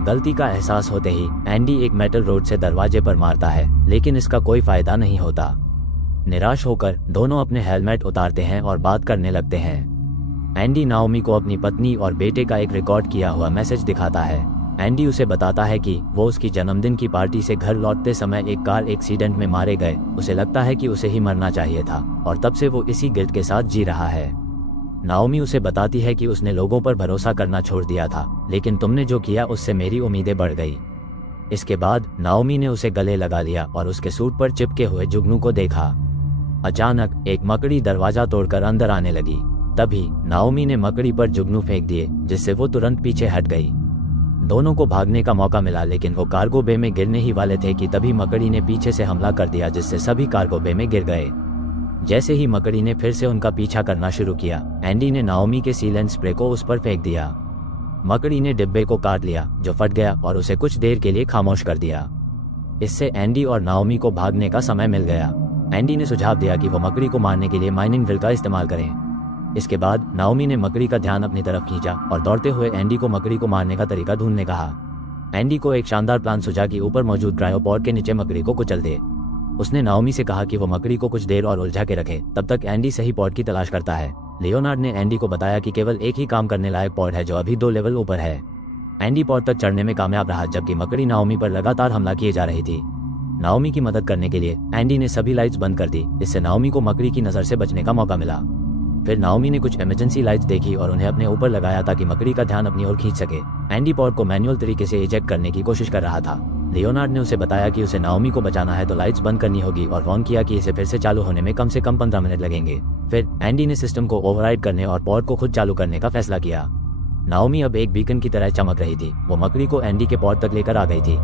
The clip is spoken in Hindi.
गलती का एहसास होते ही एंडी एक मेटल रोड से दरवाजे पर मारता है, लेकिन इसका कोई फायदा नहीं होता। निराश होकर दोनों अपने हेलमेट उतारते हैं और बात करने लगते हैं। एंडी नाओमी को अपनी पत्नी और बेटे का एक रिकॉर्ड किया हुआ मैसेज दिखाता है। एंडी उसे बताता है कि वो उसकी जन्मदिन की पार्टी से घर लौटते समय एक कार एक्सीडेंट में मारे गए। उसे लगता है कि उसे ही मरना चाहिए था और तब से वो इसी गिल्ट के साथ जी रहा है। नाओमी उसे बताती है कि उसने लोगों पर भरोसा करना छोड़ दिया था, लेकिन तुमने जो किया उससे मेरी उम्मीदें बढ़ गई। इसके बाद नाओमी ने उसे गले लगा लिया और उसके सूट पर चिपके हुए जुगनू को देखा। अचानक एक मकड़ी दरवाजा तोड़कर अंदर आने लगी। तभी नाओमी ने मकड़ी पर जुगनू फेंक दिए, जिससे वो तुरंत पीछे हट गई। दोनों को भागने का मौका मिला, लेकिन वो कार्गो बे में गिरने ही वाले थे कि तभी मकड़ी ने पीछे से हमला कर दिया, जिससे सभी कार्गो बे में गिर गए। जैसे ही मकड़ी ने फिर से उनका पीछा करना शुरू किया, एंडी ने नाओमी के सीलेंट स्प्रे को उस पर फेंक दिया। मकड़ी ने डिब्बे को काट लिया, जो फट गया और उसे कुछ देर के लिए खामोश कर दिया। इससे एंडी और नाओमी को भागने का समय मिल गया। एंडी ने सुझाव दिया कि वो मकड़ी को मारने के लिए माइनिंग ड्रिल का इस्तेमाल करें। इसके बाद नाओमी ने मकड़ी का ध्यान अपनी तरफ खींचा और दौड़ते हुए एंडी को मकड़ी को मारने का तरीका ढूंढने कहा। एंडी को एक शानदार प्लान सूझा कि ऊपर मौजूद क्रायोपॉड के नीचे मकड़ी को कुचल दे। उसने नाओमी से कहा कि वो मकड़ी को कुछ देर और उलझा के रखे, तब तक एंडी सही पॉड की तलाश करता है। लियोनार्ड ने एंडी को बताया कि केवल एक ही काम करने लायक पॉड है, जो अभी 2 लेवल ऊपर है। एंडी पॉड तक चढ़ने में कामयाब रहा, जबकि मकड़ी नाओमी पर लगातार हमला किए जा रही थी। नाओमी की मदद करने के लिए एंडी ने सभी लाइट्स बंद कर दी, इससे नाओमी को मकड़ी की नजर से बचने का मौका मिला। फिर नाओमी ने कुछ इमरजेंसी लाइट्स देखी और उन्हें अपने ऊपर लगाया ताकि मकड़ी का ध्यान अपनी ओर खींच सके। एंडी पॉड को मैनुअल तरीके से इजेक्ट करने की कोशिश कर रहा था। लियोनार्ड ने उसे बताया कि उसे नाओमी को बचाना है तो लाइट्स बंद करनी होगी और वार्न किया कि इसे फिर से चालू होने में कम से कम 15 मिनट लगेंगे। फिर एंडी ने सिस्टम को ओवरराइड करने और पॉड को खुद चालू करने का फैसला किया। नाओमी अब एक बीकन की तरह चमक रही थी। वो मकड़ी को एंडी के पॉड तक लेकर आ गई थी।